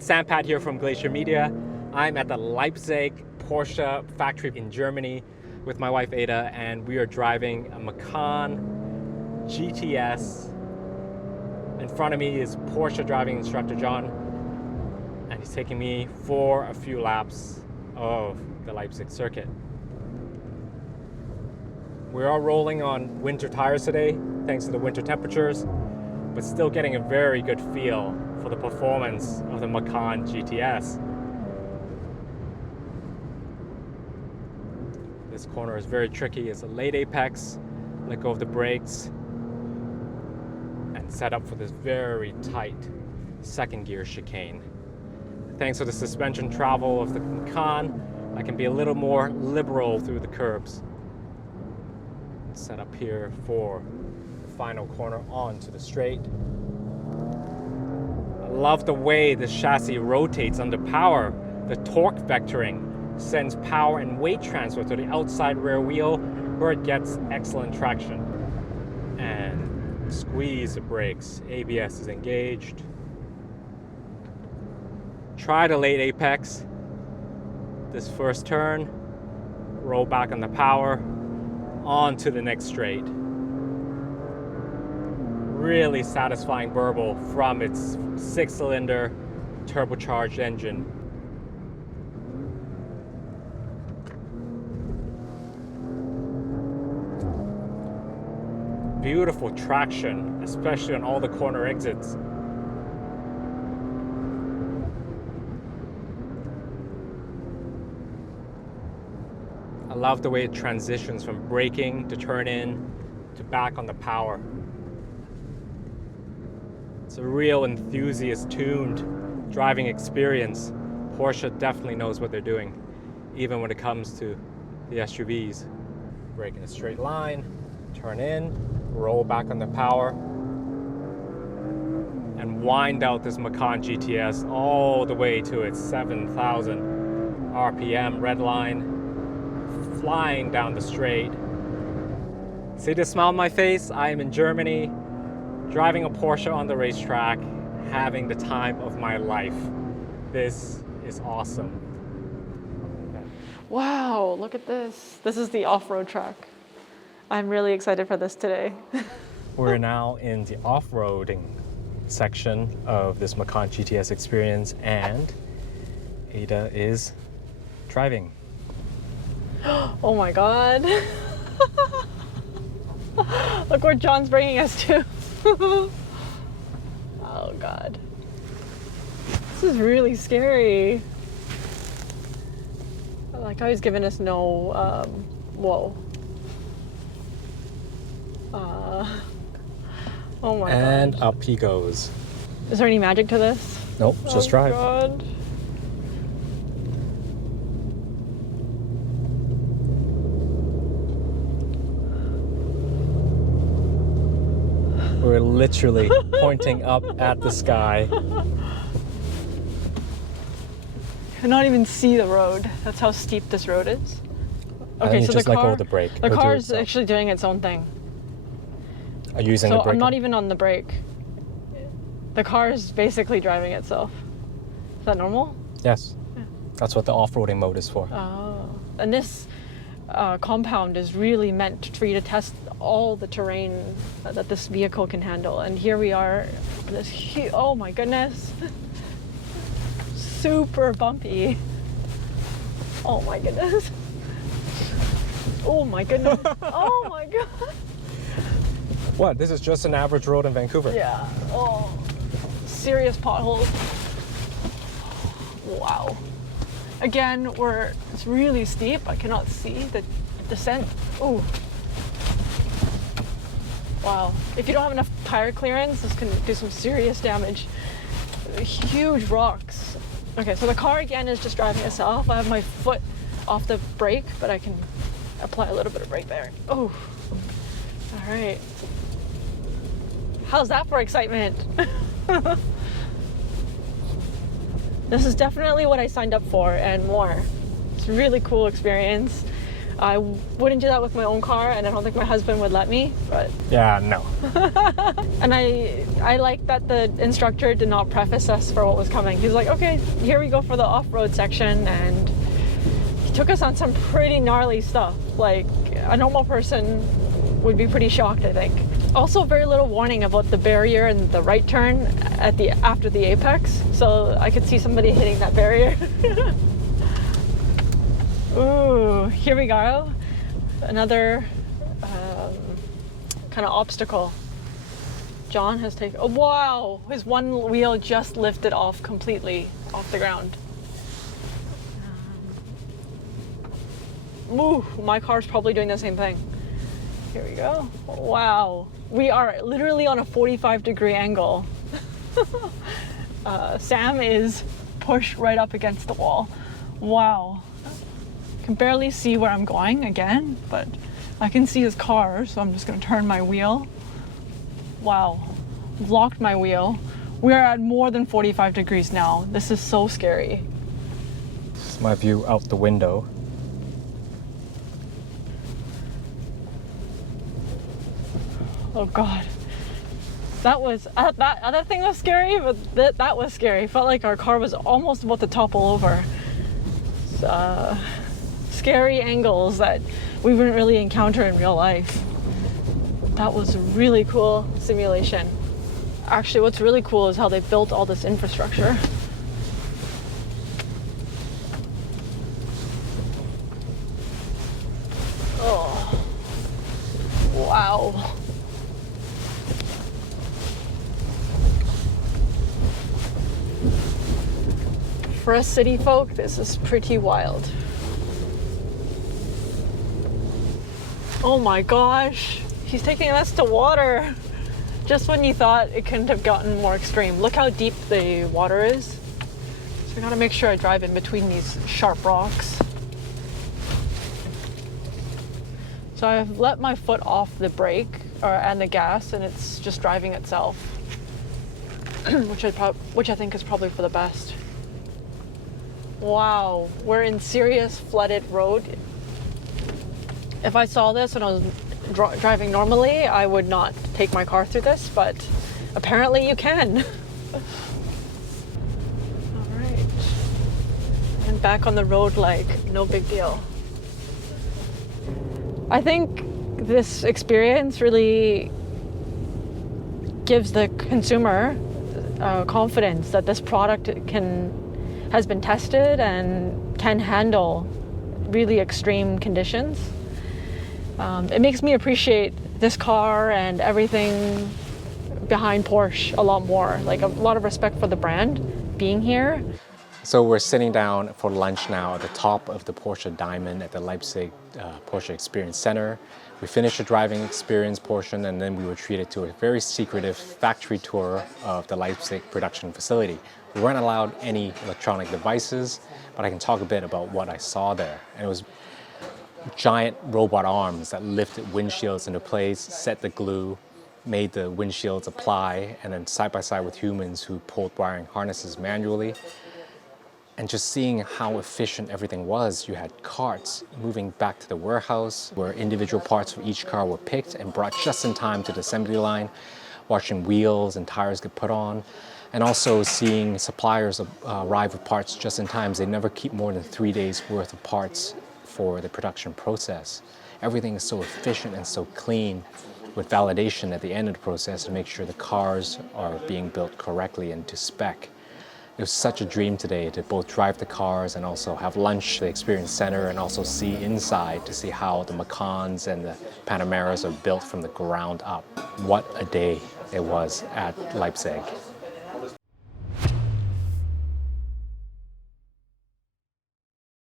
it's Sampat here from Glacier Media. I'm at the Leipzig Porsche factory in Germany with my wife Ada, and we are driving a Macan GTS. In front of me is Porsche driving instructor John, and he's taking me for a few laps of the Leipzig circuit. We are rolling on winter tires today, thanks to the winter temperatures, but still getting a very good feel for the performance of the Macan GTS. This corner is very tricky. It's a late apex, let go of the brakes, and set up for this very tight second gear chicane. Thanks to the suspension travel of the Macan, I can be a little more liberal through the curbs. Set up here for the final corner onto the straight. I love the way the chassis rotates under power. The torque vectoring sends power and weight transfer to the outside rear wheel where it gets excellent traction. And squeeze the brakes. ABS is engaged. Try the late apex. This first turn, roll back on the power, on to the next straight. Really satisfying burble from its 6-cylinder turbocharged engine. Beautiful traction, especially on all the corner exits. I love the way it transitions from braking to turn in to back on the power. It's a real enthusiast-tuned driving experience. Porsche definitely knows what they're doing, even when it comes to the SUVs. Brake in a straight line, turn in, roll back on the power, and wind out this Macan GTS all the way to its 7,000 RPM red line, flying down the straight. See the smile on my face? I am in Germany, driving a Porsche on the racetrack, having the time of my life. This is awesome. Wow, look at this. This is the off-road track. I'm really excited for this today. We're now in the off-roading section of this Macan GTS experience, and Ada is driving. Oh my God. Look where John's bringing us to. Oh God. This is really scary. I like how he's giving us no, whoa. Oh my God. And up he goes. Is there any magic to this? Nope, just drive. God. We're literally pointing up at the sky. I cannot even see the road. That's how steep this road is. Okay, so just the let go car, of the brake. the car is actually doing its own thing. Are you using So the brake? I'm not even on the brake. The car is basically driving itself. Is that normal? Yes. Yeah. That's what the off-roading mode is for. Oh. And this compound is really meant for you to test all the terrain that this vehicle can handle. And here we are, this huge, oh my goodness. Super bumpy. Oh my goodness. Oh my goodness. Oh my God. What? This is just an average road in Vancouver. Yeah. Oh, serious potholes. Wow. Again, it's really steep. I cannot see the descent. Oh. Wow. If you don't have enough tire clearance, this can do some serious damage. Huge rocks. Okay, so the car again is just driving itself. I have my foot off the brake, but I can apply a little bit of brake there. Oh. All right. How's that for excitement? This is definitely what I signed up for and more. It's a really cool experience. I wouldn't do that with my own car, and I don't think my husband would let me, but... Yeah, no. And I like that the instructor did not preface us for what was coming. He was like, okay, here we go for the off-road section, and he took us on some pretty gnarly stuff. Like, a normal person would be pretty shocked, I think. Also, very little warning about the barrier and the right turn after the apex, so I could see somebody hitting that barrier. Ooh, here we go. Another kind of obstacle. John has taken, oh wow, his one wheel just lifted off completely off the ground. Ooh, my car's probably doing the same thing. Here we go. Wow, we are literally on a 45-degree angle. Sam is pushed right up against the wall. Wow. Can barely see where I'm going again, but I can see his car, so I'm just gonna turn my wheel. Wow, locked my wheel. We're at more than 45 degrees now. This is so scary. This is my view out the window. Oh God. That was, that other thing was scary, but that was scary. Felt like our car was almost about to topple over. Scary angles that we wouldn't really encounter in real life. That was a really cool simulation. Actually, what's really cool is how they built all this infrastructure. Oh, wow. For us city folk, this is pretty wild. Oh my gosh, he's taking us to water. Just when you thought it couldn't have gotten more extreme. Look how deep the water is. So I gotta make sure I drive in between these sharp rocks. So I've let my foot off the brake and the gas, and it's just driving itself, which I think is probably for the best. Wow, we're in serious flooded road. If I saw this when I was driving normally, I would not take my car through this, but apparently you can. All right. And back on the road like no big deal. I think this experience really gives the consumer confidence that this product has been tested and can handle really extreme conditions. It makes me appreciate this car and everything behind Porsche a lot more. Like a lot of respect for the brand being here. So we're sitting down for lunch now at the top of the Porsche Diamond at the Leipzig Porsche Experience Center. We finished the driving experience portion, and then we were treated to a very secretive factory tour of the Leipzig production facility. We weren't allowed any electronic devices, but I can talk a bit about what I saw there. And it was giant robot arms that lifted windshields into place, set the glue, made the windshields apply, and then side by side with humans who pulled wiring harnesses manually. And just seeing how efficient everything was. You had carts moving back to the warehouse where individual parts for each car were picked and brought just in time to the assembly line, watching wheels and tires get put on, and also seeing suppliers arrive with parts just in time. They never keep more than 3 days worth of parts for the production process. Everything is so efficient and so clean, with validation at the end of the process to make sure the cars are being built correctly and to spec. It was such a dream today to both drive the cars and also have lunch at the Experience Center and also see inside to see how the Macans and the Panameras are built from the ground up. What a day it was at Leipzig.